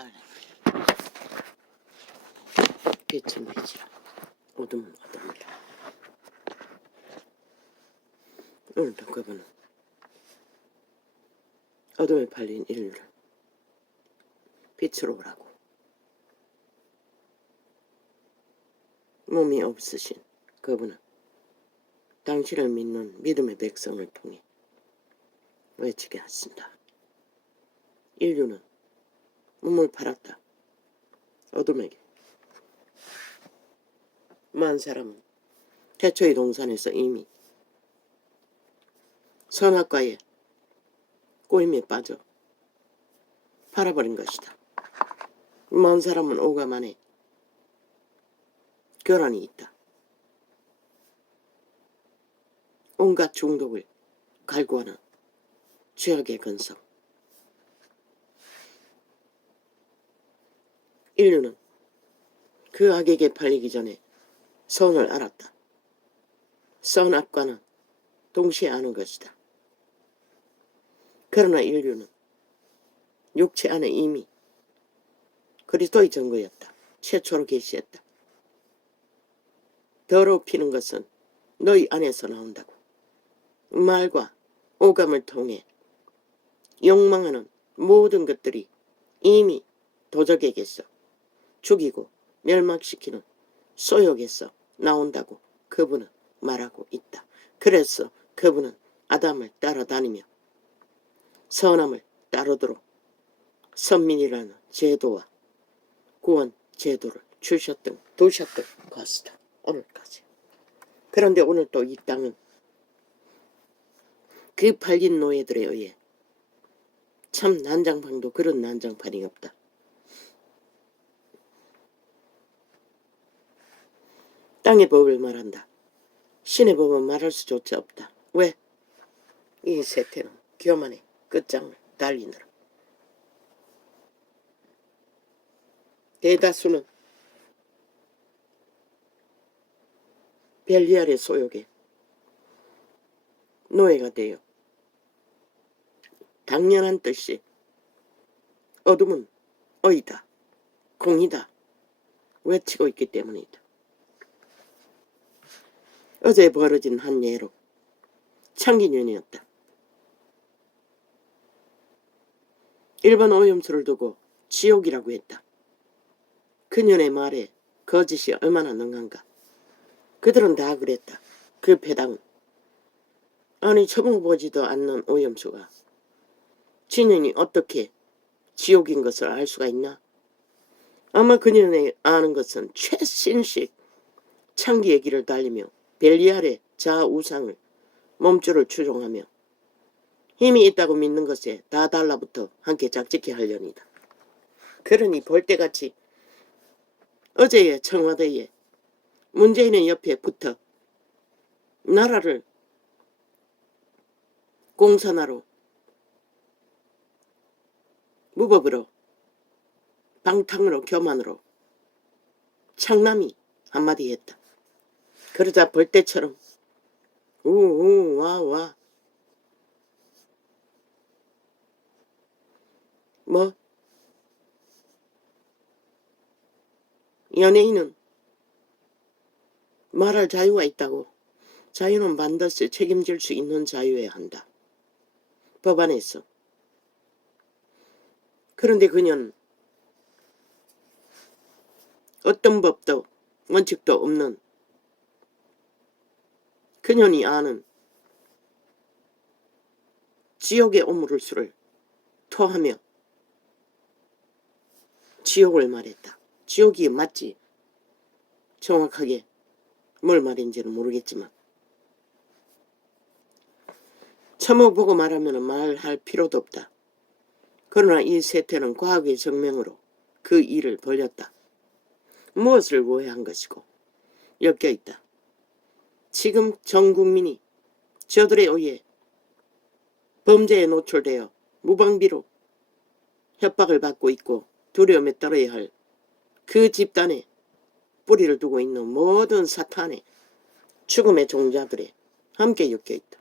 알래. 빛은 빛이라 어둠은 어둠이라. 오늘도 그분은 어둠에 팔린 인류를 빛으로 오라고 몸이 없으신 그분은 당신을 믿는 믿음의 백성을 통해 외치게 하신다. 인류는 몸을 팔았다. 어둠에게. 만 사람은 태초의 동산에서 이미 선악과의 꼬임에 빠져 팔아버린 것이다. 만 사람은 오감 안에 결함이 있다. 온갖 중독을 갈구하는 죄악의 근성. 인류는 그 악에게 팔리기 전에 선을 알았다. 선악과는 동시에 아는 것이다. 그러나 인류는 육체 안에 이미 그리스도의 증거였다. 최초로 계시했다. 더럽히는 것은 너희 안에서 나온다고. 말과 오감을 통해 욕망하는 모든 것들이 이미 도적에게서 죽이고 멸망시키는 소욕에서 나온다고 그분은 말하고 있다. 그래서 그분은 아담을 따라다니며 선함을 따르도록 선민이라는 제도와 구원 제도를 두셨던 것이다. 오늘까지. 그런데 오늘 또 이 땅은 그 팔린 노예들에 의해 참 난장판도 그런 난장판이 없다. 땅의 법을 말한다. 신의 법은 말할 수조차 없다. 왜? 이 세태는 교만의 끝장을 달리느라. 대다수는 벨리알의 소욕에 노예가 되어 당연한 뜻이 어둠은 어이다, 공이다 외치고 있기 때문이다. 어제 벌어진 한 예로 창기년이었다. 일본 오염수를 두고 지옥이라고 했다. 그년의 말에 거짓이 얼마나 능한가. 그들은 다 그랬다. 그 배당은. 아니 처먹어보지도 않는 오염수가 진연이 어떻게 지옥인 것을 알 수가 있나? 아마 그년의 아는 것은 최신식 창기의 길을 달리며 벨리알의 자우상을 몸줄을 추종하며 힘이 있다고 믿는 것에 다 달라붙어 함께 작짓게 하려니다. 그러니 볼때같이 어제의 청와대에 문재인의 옆에 붙어 나라를 공산화로 무법으로 방탕으로 교만으로 창남이 한마디 했다. 그러자 벌떼처럼 우우 와와 뭐 연예인은 말할 자유가 있다고. 자유는 반드시 책임질 수 있는 자유여야 한다. 법안에서. 그런데 그녀는 어떤 법도 원칙도 없는 그년이 아는 지옥의 오물수를 토하며 지옥을 말했다. 지옥이 맞지. 정확하게 뭘 말인지는 모르겠지만 처먹어보고 말하면 말할 필요도 없다. 그러나 이 세태는 과학의 증명으로 그 일을 벌였다. 무엇을 오해한 것이고 엮여있다. 지금 전 국민이 저들에 의해 범죄에 노출되어 무방비로 협박을 받고 있고 두려움에 떨어야 할 그 집단에 뿌리를 두고 있는 모든 사탄의 죽음의 종자들에 함께 엮여있다.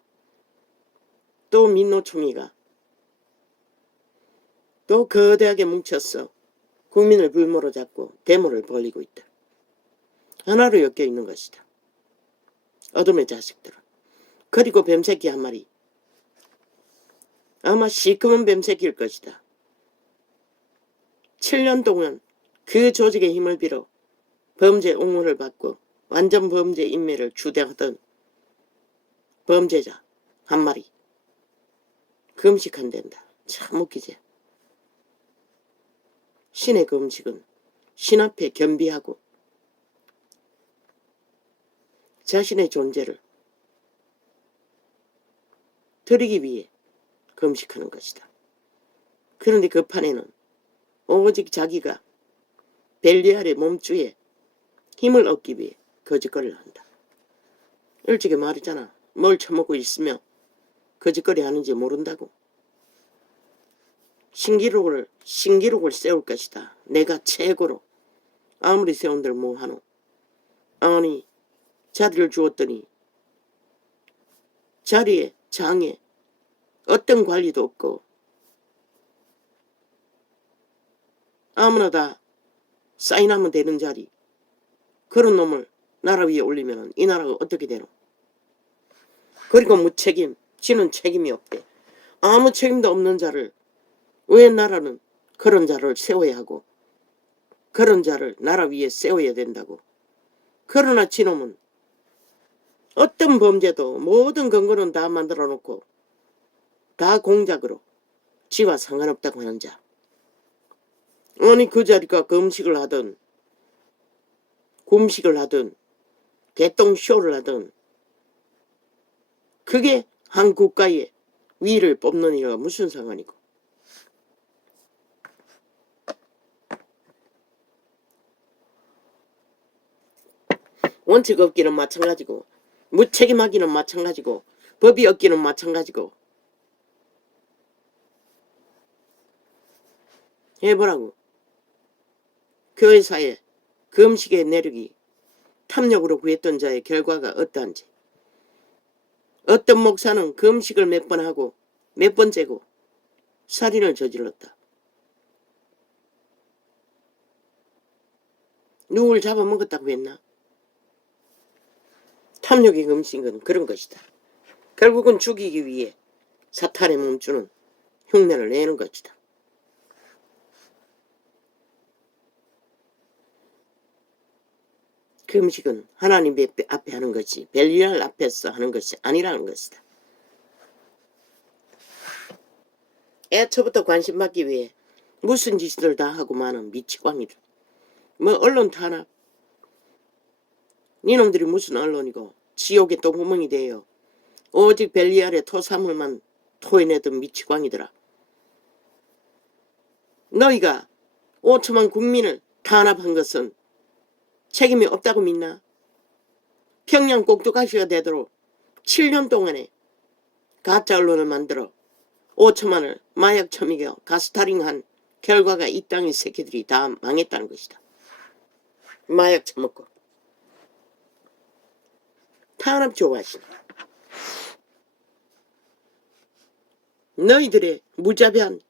또 민노총이가 또 거대하게 뭉쳤어 국민을 불모로 잡고 대모를 벌이고 있다. 하나로 엮여 있는 것이다. 어둠의 자식들은. 그리고 뱀새끼 한 마리. 아마 시커먼 뱀새끼일 것이다. 7년 동안 그 조직의 힘을 빌어 범죄 옹호를 받고 완전 범죄 인멸을 주대하던 범죄자 한 마리. 금식한댄다. 참 웃기지. 신의 금식은 신 앞에 겸비하고 자신의 존재를 드리기 위해 금식하는 것이다. 그런데 그 판에는 오직 자기가 벨리알의 몸주에 힘을 얻기 위해 거짓거리를 한다. 일찍이 말했잖아. 뭘 처먹고 있으며 거짓거리 하는지 모른다고. 신기록을 세울 것이다. 내가 최고로. 아무리 세운들 뭐하노. 아니 자리를 주었더니 자리에 장에 어떤 관리도 없고 아무나 다 사인하면 되는 자리. 그런 놈을 나라 위에 올리면 이 나라가 어떻게 되노. 그리고 무책임. 지는 책임이 없대. 아무 책임도 없는 자를 왜 나라는 그런 자를 세워야 하고 그런 자를 나라 위에 세워야 된다고. 그러나 지놈은 어떤 범죄도 모든 근거는 다 만들어 놓고 다 공작으로 지와 상관없다고 하는 자. 아니 그 자리가 금식을 하든 곰식을 하든 개똥쇼를 하든 그게 한 국가의 위를 뽑는 이가 무슨 상관이고. 원칙 없기는 마찬가지고 무책임하기는 마찬가지고 법이 없기는 마찬가지고. 해보라고. 교회사에 금식의 내력이 탐욕으로 구했던 자의 결과가 어떠한지. 어떤 목사는 금식을 몇 번 하고 몇 번째고 살인을 저질렀다. 누굴 잡아먹었다고 했나? 탐욕의 금식은 그런 것이다. 결국은 죽이기 위해 사탄의 몸주는 흉내를 내는 것이다. 금식은 하나님 앞에 하는 것이 벨리알 앞에서 하는 것이 아니라는 것이다. 애초부터 관심 받기 위해 무슨 짓을 다 하고 마는 미치광이들. 뭐 언론 탄압. 니놈들이 무슨 언론이고 지옥의 똥구멍이 돼요. 오직 벨리알의 토사물만 토해내던 미치광이더라. 너희가 5천만 국민을 탄압한 것은 책임이 없다고 믿나? 평양 꼭두가시가 되도록 7년 동안에 가짜 언론을 만들어 5천만을 마약 처먹여 가스타링한 결과가 이 땅의 새끼들이 다 망했다는 것이다. 마약 처먹고 탄압 좋아하시네. 너희들의 무자비한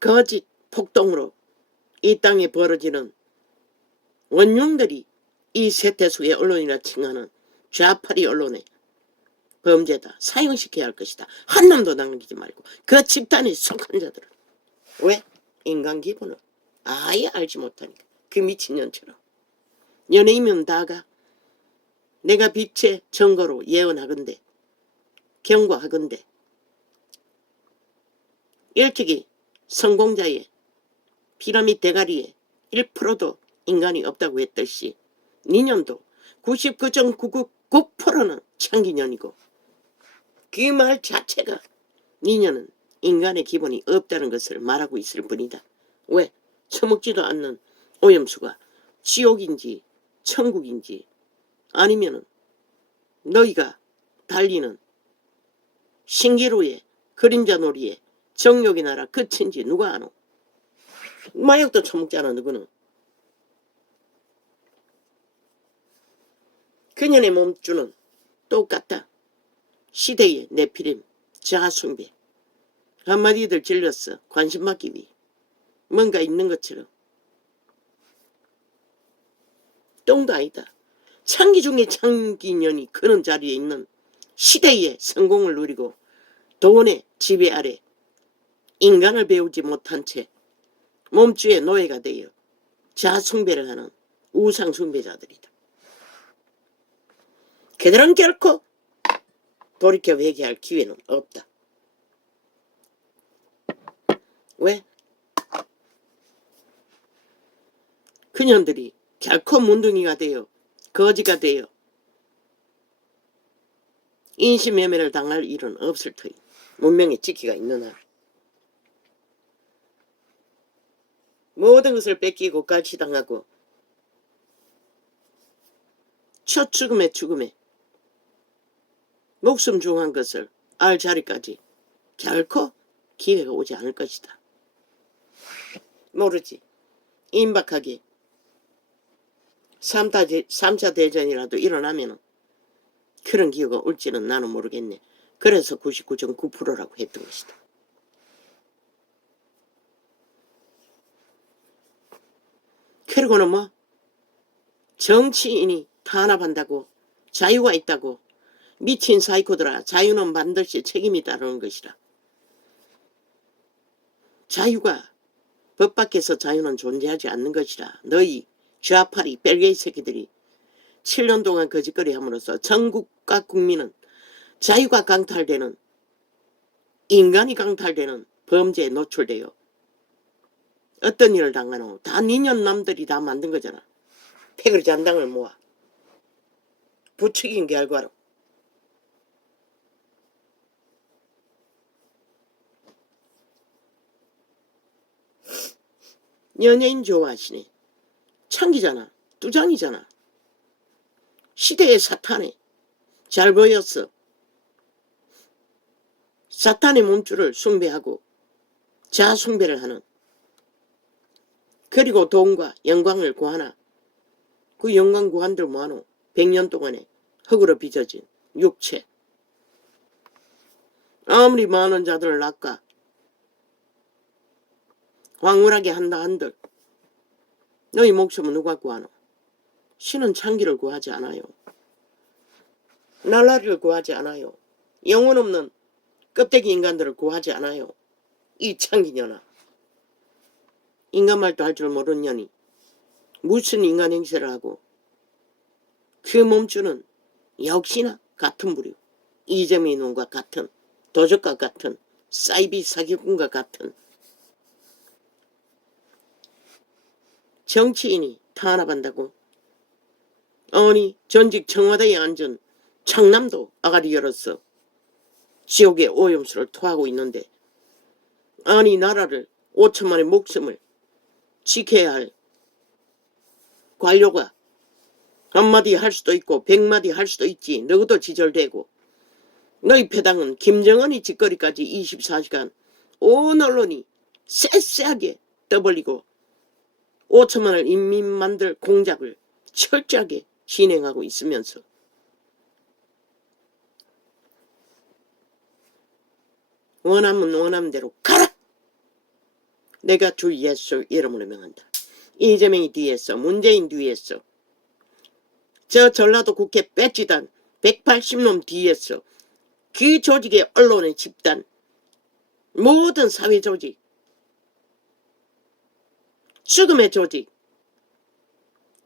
거짓 폭동으로 이 땅에 벌어지는 원흉들이 이 세태수의 언론이라 칭하는 좌파리 언론의 범죄다. 사형시켜야 할 것이다. 한 놈도 남기지 말고 그 집단에 속한 자들은. 왜? 인간 기본을 아예 알지 못하니까. 그 미친년처럼. 연예인이면 다가 내가 빛의 증거로 예언하건대 경고하건대 일찍이 성공자의 피라미드 대가리에 1%도 인간이 없다고 했듯이 니년도 99.999%는 창기년이고 그 말 자체가 니년은 인간의 기본이 없다는 것을 말하고 있을 뿐이다. 왜? 처먹지도 않는 오염수가 지옥인지 천국인지 아니면은 너희가 달리는 신기루의 그림자 놀이의 정욕의 나라 끝인지 누가 아노? 마약도 처먹잖아 너거는. 그년의 몸주는 똑같다. 시대의 내피림, 자아숭배. 한마디들 질렀어. 관심 받기 위해. 뭔가 있는 것처럼 똥도 아니다. 창기 중에 창기년이 그런 자리에 있는 시대의 성공을 누리고 돈의 지배 아래 인간을 배우지 못한 채 몸주의 노예가 되어 자숭배를 하는 우상숭배자들이다. 그들은 결코 돌이켜 회개할 기회는 없다. 왜? 그년들이 결코 문둥이가 되어 거지가 되어 인신매매를 당할 일은 없을 터이. 문명의 지키가 있는 한 모든 것을 뺏기고 가치당하고 첫 죽음의 죽음에 목숨 중한 것을 알 자리까지 결코 기회가 오지 않을 것이다. 모르지. 임박하게 3차 대전이라도 일어나면 그런 기회가 올지는 나는 모르겠네. 그래서 99.9%라고 했던 것이다. 그리고는 뭐 정치인이 탄압한다고 자유가 있다고 미친 사이코들아, 자유는 반드시 책임이 따르는 것이라. 자유가 법 밖에서 자유는 존재하지 않는 것이라. 너희 좌파리 벨게이 새끼들이 7년 동안 거짓거리 함으로써 전국과 국민은 자유가 강탈되는, 인간이 강탈되는 범죄에 노출되어 어떤 일을 당하노? 다 니년 남들이 다 만든 거잖아. 패거리 잔당을 모아 부추긴 결과로 연예인 좋아하시네. 창기잖아. 뚜장이잖아. 시대의 사탄에 잘 보였어. 사탄의 몸줄을 숭배하고 자숭배를 하는, 그리고 돈과 영광을 구하나 그 영광 구한들 뭐하노? 100년 동안에 흙으로 빚어진 육체. 아무리 많은 자들을 낚아 황홀하게 한다 한들 너희 목숨은 누가 구하노? 신은 창기를 구하지 않아요. 날라리를 구하지 않아요. 영혼 없는 껍데기 인간들을 구하지 않아요. 이 창기년아. 인간 말도 할 줄 모르는 년이 무슨 인간 행세를 하고 그 몸주는 역시나 같은 부류. 이재명의 놈과 같은, 도적과 같은, 사이비 사기꾼과 같은 정치인이 탄압한다고? 아니 전직 청와대에 앉은 창남도 아가리 열었어. 지옥의 오염수를 토하고 있는데, 아니 나라를 5천만의 목숨을 지켜야 할 관료가 한마디 할 수도 있고 100마디 할 수도 있지. 너도 지절되고 너희 패당은 김정은이 짓거리까지 24시간 온 언론이 쎄쎄하게 떠벌리고 5천만을 인민 만들 공작을 철저하게 진행하고 있으면서 원하면 원하는 대로 가라! 내가 주 예수 이름으로 명한다. 이재명이 뒤에서, 문재인 뒤에서, 저 전라도 국회 배지단 180놈 뒤에서, 그 조직의 언론의 집단, 모든 사회 조직, 죽음의 조직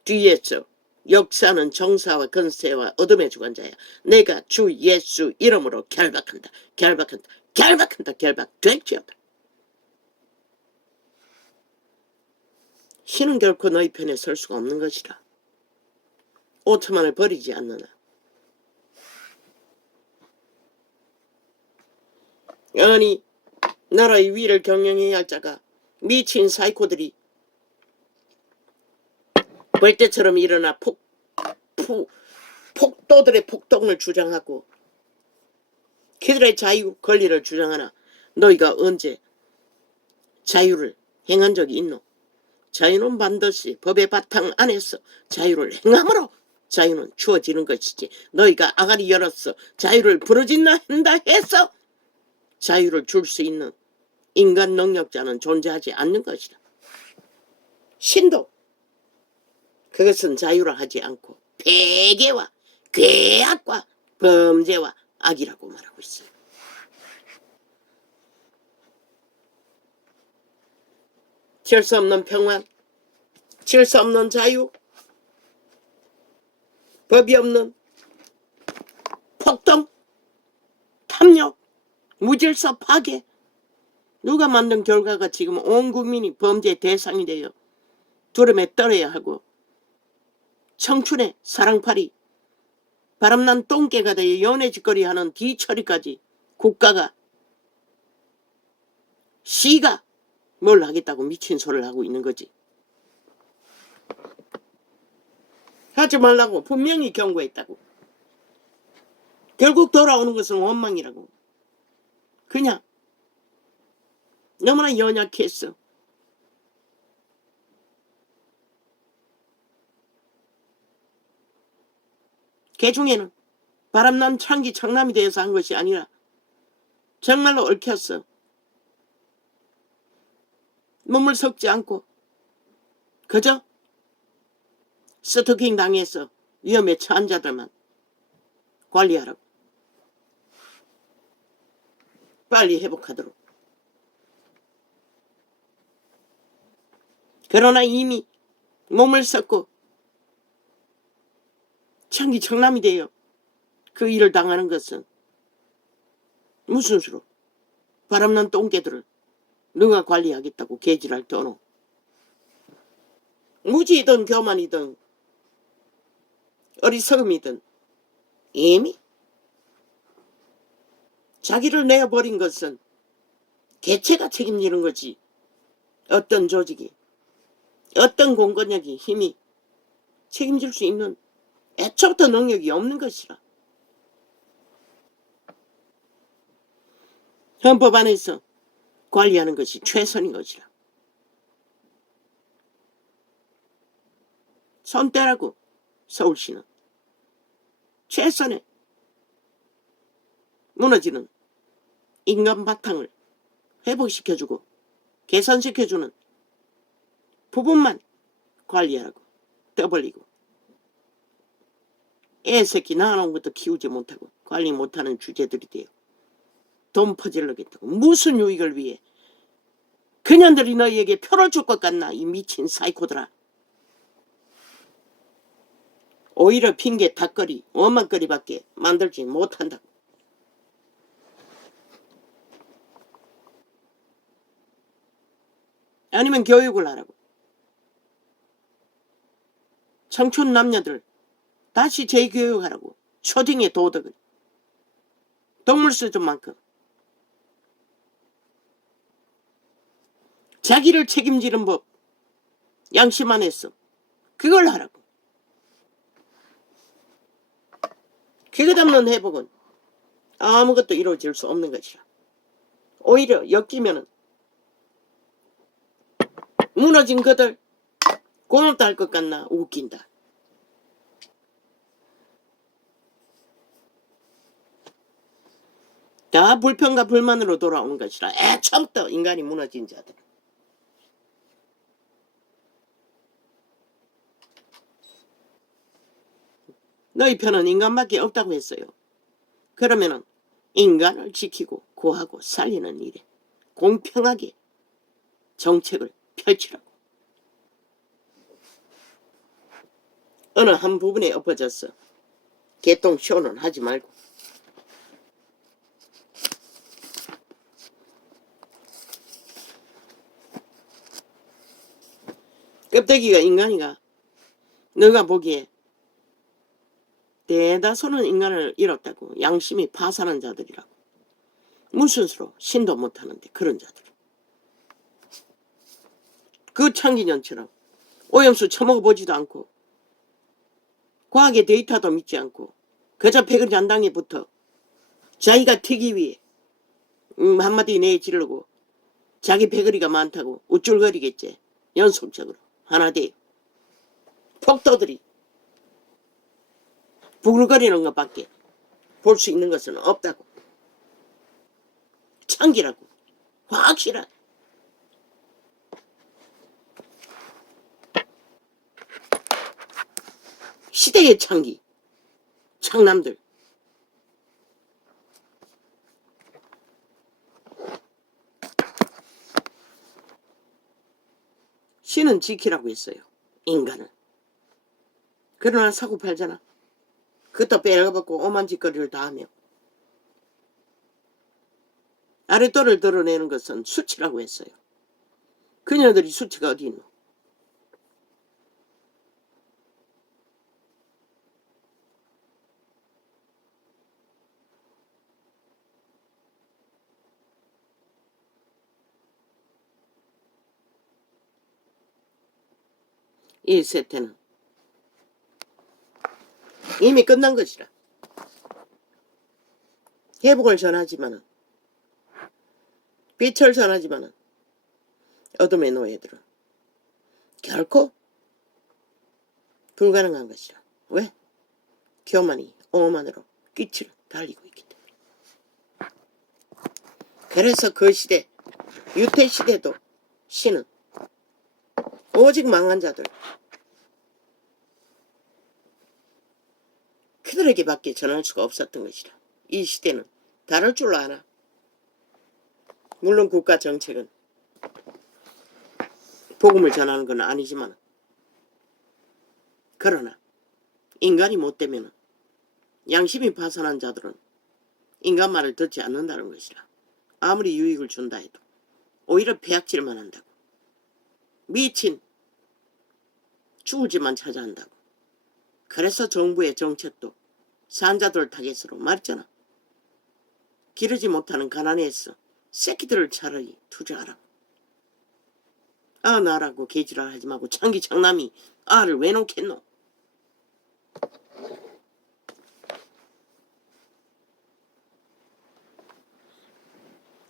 뒤에서 역사는 정사와 건세와 어둠의 주관자야. 내가 주 예수 이름으로 결박한다. 결박한다. 결박한다. 결박될지어다. 신은 결코 너희 편에 설 수가 없는 것이라. 5천만을 버리지 않느나. 아니 나라의 위를 경영해야 할 자가 미친 사이코들이 벌떼처럼 일어나 폭도들의 폭동을 주장하고 그들의 자유 권리를 주장하나 너희가 언제 자유를 행한 적이 있노? 자유는 반드시 법의 바탕 안에서 자유를 행함으로 자유는 주어지는 것이지. 너희가 아가리 열었어 자유를 부르짖나 한다 해서 자유를 줄 수 있는 인간 능력자는 존재하지 않는 것이다. 신도 그것은 자유라 하지 않고 폐괴와 괴악과 범죄와 악이라고 말하고 있어요. 질서 없는 평화, 질서 없는 자유, 법이 없는 폭동, 탐욕, 무질서 파괴. 누가 만든 결과가 지금 온 국민이 범죄의 대상이 되어 두름에 떨어야 하고 청춘의 사랑팔이 바람난 똥개가 되어 연애짓거리하는 뒤처리까지 국가가 시가 뭘 하겠다고 미친 소리를 하고 있는 거지. 하지 말라고 분명히 경고했다고. 결국 돌아오는 것은 원망이라고. 그냥 너무나 연약했어. 그 중에는 바람난 창기 청남이 되어서 한 것이 아니라 정말로 얽혔어. 몸을 섞지 않고 그저 스토킹 당해서 위험에 처한 자들만 관리하라고. 빨리 회복하도록. 그러나 이미 몸을 섞고 창기 청남이 되어 그 일을 당하는 것은 무슨 수로 바람난 똥개들을 누가 관리하겠다고 개질할 도노. 무지이든 교만이든 어리석음이든 이미 자기를 내어버린 것은 개체가 책임지는 거지. 어떤 조직이 어떤 공권력이 힘이 책임질 수 있는 애초부터 능력이 없는 것이라. 헌법 안에서 관리하는 것이 최선인 것이라. 손 떼라고. 서울시는 최선의 무너지는 인간 바탕을 회복시켜주고 개선시켜주는 부분만 관리하라고. 떠벌리고 애새끼 낳아놓은 것도 키우지 못하고 관리 못하는 주제들이 돼요. 돈 퍼질러겠다고. 무슨 유익을 위해. 그년들이 너희에게 표를 줄 것 같나 이 미친 사이코들아. 오히려 핑계 닭거리 원망거리밖에 만들지 못한다고. 아니면 교육을 하라고. 청춘 남녀들 다시 재교육하라고. 초딩의 도덕을 동물 수준만큼 자기를 책임지는 법 양심 안에서 그걸 하라고. 그것 없는 회복은 아무것도 이루어질 수 없는 것이라. 오히려 엮이면은 무너진 그들 고맙다 할 것 같나 웃긴다. 다 불평과 불만으로 돌아오는 것이라. 애초부터 인간이 무너진 자들. 너희 편은 인간밖에 없다고 했어요. 그러면은 인간을 지키고 구하고 살리는 일에 공평하게 정책을 펼치라고. 어느 한 부분에 엎어져서 개똥쇼는 하지 말고. 껍데기가 인간이가 너가 보기에 대다수는 인간을 잃었다고. 양심이 파산한 자들이라고. 무슨 수로 신도 못하는데 그런 자들. 그 창기년처럼 오염수 처먹어보지도 않고 과학의 데이터도 믿지 않고 그저 패거리 잔당에 붙어 자기가 튀기 위해 한마디 내지르고 자기 패거리가 많다고 우쭐거리겠지. 연속적으로 하나 돼요. 폭도들이 부글거리는 것밖에 볼 수 있는 것은 없다고. 창기라고. 확실한. 시대의 창기 창남들 신은 지키라고 했어요. 인간을. 그러나 사고 팔잖아. 그것도 빼앗아먹고 오만 짓거리를 다 하며 아랫도를 드러내는 것은 수치라고 했어요. 그녀들이 수치가 어디 있노? 이 세태는 이미 끝난 것이라. 회복을 전하지만은 빛을 전하지만은 어둠의 노예들은 결코 불가능한 것이라. 왜? 교만이 오만으로 빛을 달리고 있기 때문에. 그래서 그 시대 유태시대도 신은 오직 망한 자들 그들에게밖에 전할 수가 없었던 것이라. 이 시대는 다를 줄 아나. 물론 국가 정책은 복음을 전하는 건 아니지만 그러나 인간이 못되면 양심이 파산한 자들은 인간 말을 듣지 않는다는 것이라. 아무리 유익을 준다 해도 오히려 폐악질만 한다고. 미친 죽을지만 찾아한다고. 그래서 정부의 정책도 산자들 타겟으로 말했잖아. 기르지 못하는 가난해서 새끼들을 차라리 투자하라. 아 나라고 개지랄 하지 말고 창기 장남이 아를 왜 놓겠노?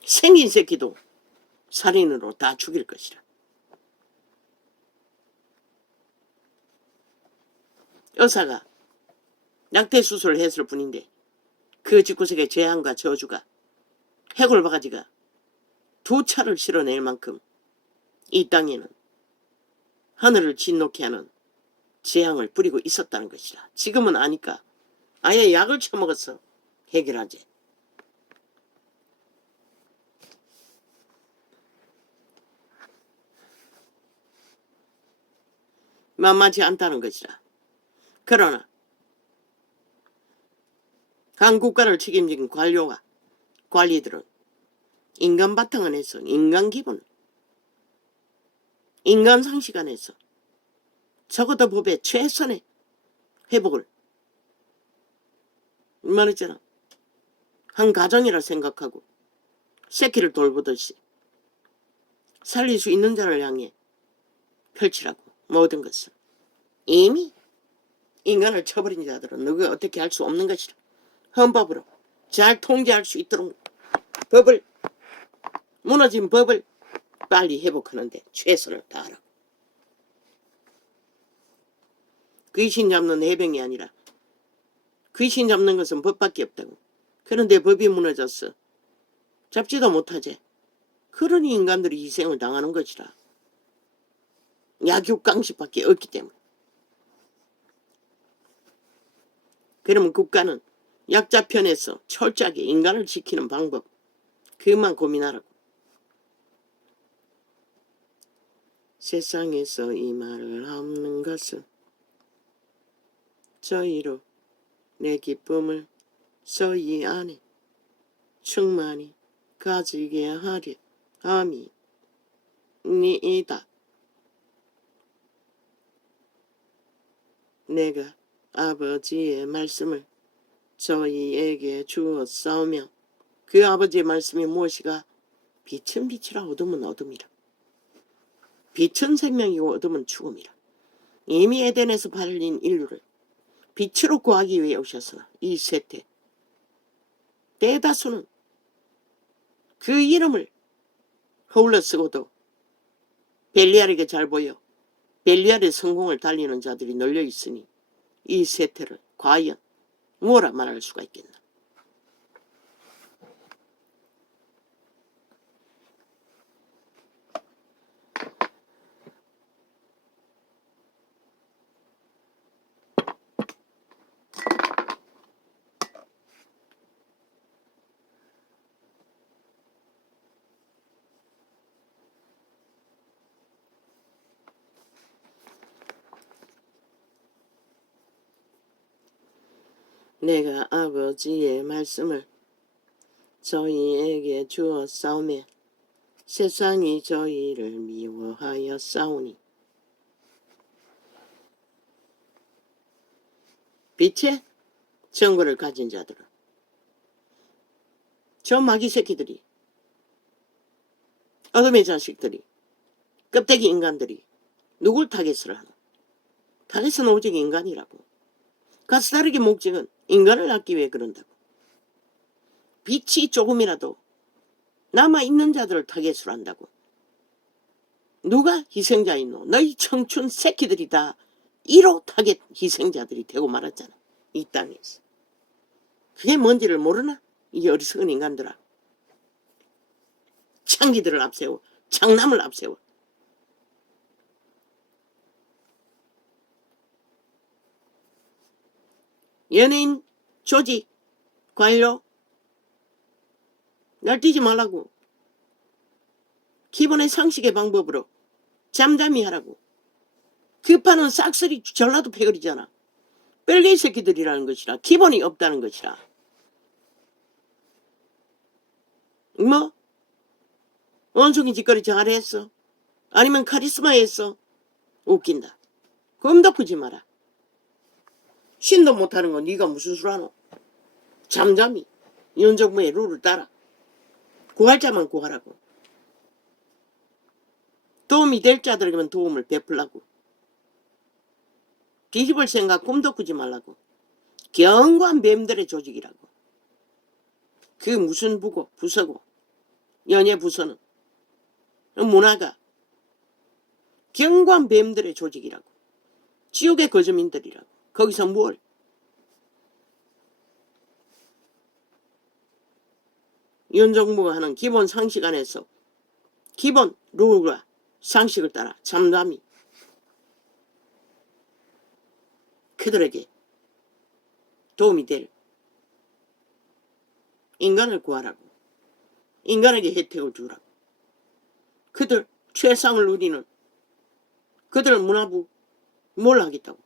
생긴 새끼도 살인으로 다 죽일 것이라. 의사가 낙태 수술을 했을 뿐인데 그 집구석의 재앙과 저주가 해골 바가지가 2차를 실어낼 만큼 이 땅에는 하늘을 진노케 하는 재앙을 뿌리고 있었다는 것이라. 지금은 아니까 아예 약을 처먹어서 해결하지. 만만치 않다는 것이라. 그러나 한 국가를 책임진 관료와 관리들은 인간 바탕 안에서 인간 기본 인간 상식 안에서 적어도 법의 최선의 회복을 말했잖아. 한 가정이라 생각하고 새끼를 돌보듯이 살릴 수 있는 자를 향해 펼치라고. 모든 것을 이미 인간을 쳐버린 자들은 누가 어떻게 할 수 없는 것이라. 헌법으로 잘 통제할 수 있도록 법을 무너진 법을 빨리 회복하는데 최선을 다하라고. 귀신 잡는 해병이 아니라 귀신 잡는 것은 법밖에 없다고. 그런데 법이 무너졌어. 잡지도 못하지. 그러니 인간들이 희생을 당하는 것이라. 약육강식밖에 없기 때문에. 그러면 국가는 약자 편에서 철저하게 인간을 지키는 방법 그것만 고민하라고. 세상에서 이 말을 없는 것은 저희로 내 기쁨을 저희 안에 충만히 가지게 하려 함이니이다. 내가 아버지의 말씀을 저희에게 주었사오며 그 아버지의 말씀이 무엇이가? 빛은 빛이라 어둠은 어둠이라. 빛은 생명이고 어둠은 죽음이라. 이미 에덴에서 발린 인류를 빛으로 구하기 위해 오셨으나 이 세태 대다수는 그 이름을 허울러 쓰고도 벨리알에게 잘 보여 벨리알의 성공을 달리는 자들이 널려 있으니 이 세태를 과연 뭐라 말할 수가 있겠나. 내가 아버지의 말씀을 저희에게 주었사오매 세상이 저희를 미워하여 싸우니 빛의 정보를 가진 자들은 저 마귀 새끼들이 어둠의 자식들이 껍데기 인간들이 누굴 타겟을 하노? 타겟은 오직 인간이라고. 가스다르기 목적은 인간을 낳기 위해 그런다고. 빛이 조금이라도 남아있는 자들을 타겟으로 한다고. 누가 희생자 있노? 너희 청춘 새끼들이 다 1호 타겟 희생자들이 되고 말았잖아. 이 땅에서. 그게 뭔지를 모르나? 이 어리석은 인간들아. 창기들을 앞세워. 장남을 앞세워. 연예인, 조직, 관료 날뛰지 말라고. 기본의 상식의 방법으로 잠잠히 하라고. 급하는 싹쓸이 전라도 패거리잖아. 뺄개이 새끼들이라는 것이라. 기본이 없다는 것이라. 뭐? 원숭이 짓거리 잘했어? 아니면 카리스마 했어? 웃긴다. 검 덮지 마라. 신도 못하는 건 네가 무슨 술 하노? 잠잠히 윤정부의 룰을 따라 구할 자만 구하라고. 도움이 될 자들에게만 도움을 베풀라고. 뒤집을 생각 꿈도 꾸지 말라고. 견고한 뱀들의 조직이라고. 그 무슨 부서고 연예 부서는 문화가 견고한 뱀들의 조직이라고. 지옥의 거주민들이라고. 거기서 뭘? 윤정부가 하는 기본 상식 안에서 기본 룰과 상식을 따라 잠잠히 그들에게 도움이 될 인간을 구하라고. 인간에게 혜택을 주라고. 그들 최상을 누리는 그들 문화부 뭘 하겠다고.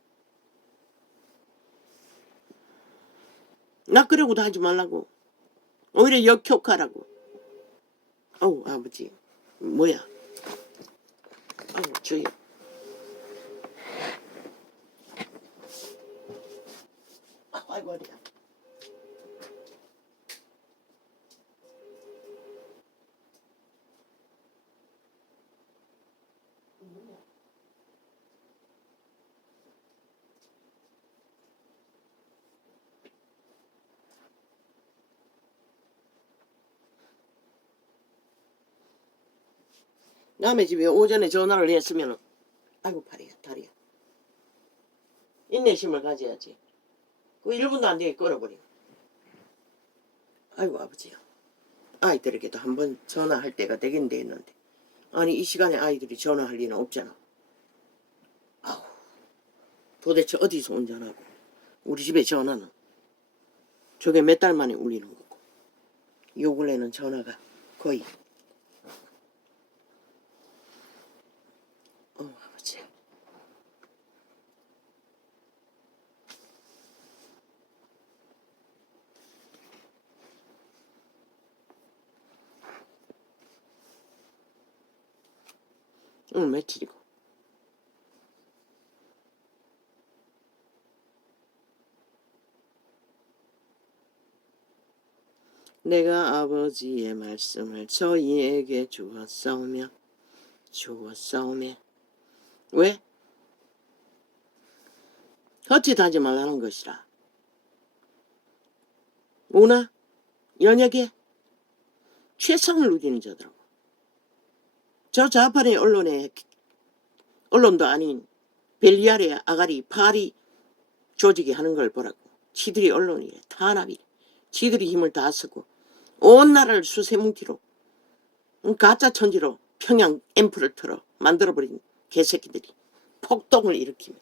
낚으려고도 하지 말라고. 오히려 역효과라고. 어우 아버지 뭐야. 어우 주여. 아이고 어디야. 남의 집에 오전에 전화를 했으면 아이고 팔이야 다리야. 인내심을 가져야지. 그 1분도 안 되게 끌어버려. 아이고 아버지야. 아이들에게도 한번 전화할 때가 되겠는데 했는데 아니 이 시간에 아이들이 전화할 리는 없잖아. 아우 도대체 어디서 온 전화고. 우리 집에 전화는 저게 몇 달 만에 울리는 거고 요 근래는 전화가 거의 아버지. 오늘 며칠이고. 내가 아버지의 말씀을 저희에게 주었사오며 왜? 헛짓하지 말라는 것이라. 문화, 연예계, 최상을 누리는 자들하고 저 좌파의 언론도 아닌 벨리아르의 아가리 파리 조직이 하는 걸 보라고. 지들이 언론이래. 탄압이래. 지들이 힘을 다 쓰고 온 나라를 수세뭉티로 가짜 천지로 평양 앰프를 틀어 만들어버린 개새끼들이 폭동을 일으키며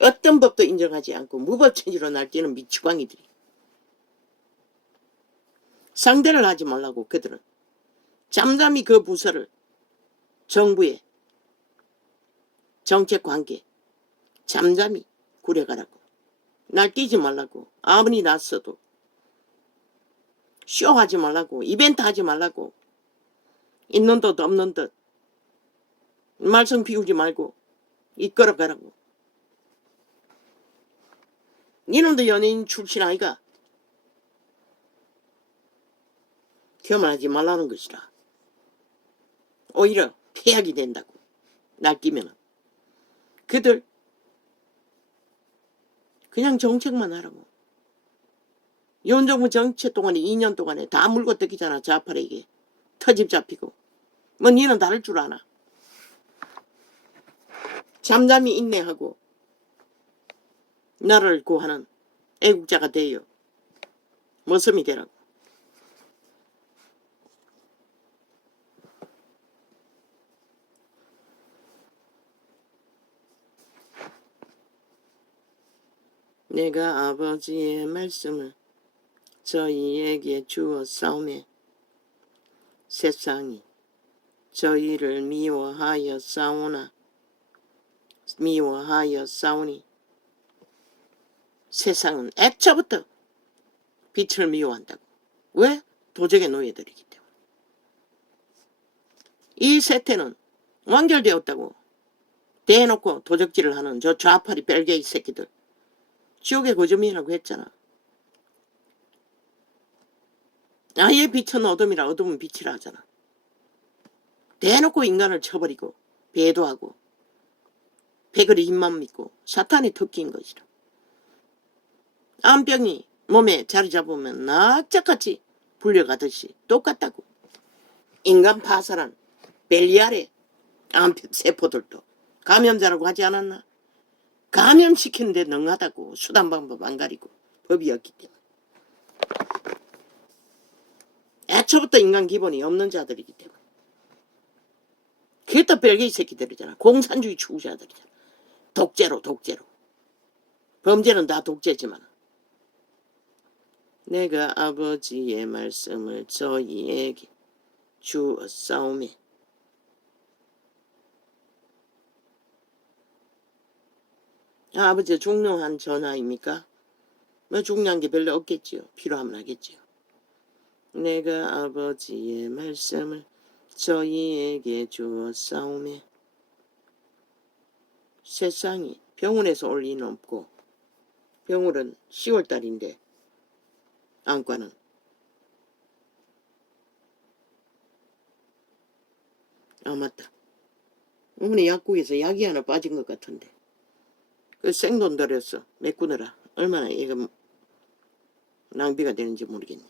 어떤 법도 인정하지 않고 무법천지로 날뛰는 미치광이들이 상대를 하지 말라고. 그들은 잠잠히 그 부서를 정부의 정책관계 잠잠히 구려가라고. 날뛰지 말라고. 아무리 낯서도. 쇼하지 말라고. 이벤트 하지 말라고. 있는 듯 없는 듯. 말썽 피우지 말고 이끌어가라고. 니놈도 연예인 출신 아이가? 교만하지 말라는 것이라. 오히려 폐악이 된다고. 낚이면은. 그들 그냥 정책만 하라고. 윤정부 정책 동안에 2년 동안에 다 물고 뜯기잖아. 좌파에게. 터집 잡히고. 뭐 니는 다를 줄 아나. 잠잠히 인내하고 나라를 구하는 애국자가 되어 모섬이 되라고. 내가 아버지의 말씀을 저희에게 주었사오매 세상이 저희를 미워하여 싸우니 세상은 애초부터 빛을 미워한다고. 왜? 도적의 노예들이기 때문에. 이 세태는 완결되었다고. 대놓고 도적질을 하는 저 좌파리 벨게이 새끼들. 지옥의 거점이라고 했잖아. 아예 빛은 어둠이라 어둠은 빛이라 하잖아. 대놓고 인간을 쳐버리고 배도하고 배그리 힘만 믿고 사탄의 특기인 것이라. 암병이 몸에 자리 잡으면 낙자같이 불려가듯이 똑같다고. 인간 파살한 벨리알의 암세포들도 감염자라고 하지 않았나? 감염시키는데 능하다고. 수단 방법 안 가리고. 법이 없기 때문에. 애초부터 인간 기본이 없는 자들이기 때문에. 그게 또 벨기에 새끼들이잖아. 공산주의 추구자들이잖아. 독재로. 범죄는 다 독재지만. 내가 아버지의 말씀을 저희에게 주었사오매 아버지 중요한 전화입니까? 뭐 중요한 게 별로 없겠지요. 필요하면 하겠지요. 내가 아버지의 말씀을 저희에게 주었사오매 세상이 병원에서 올 리는 없고 병원은 10월달인데 안과는 맞다. 어머니 약국에서 약이 하나 빠진 것 같은데 그 생돈 들였어. 메꾸느라 얼마나 이거 낭비가 되는지 모르겠네.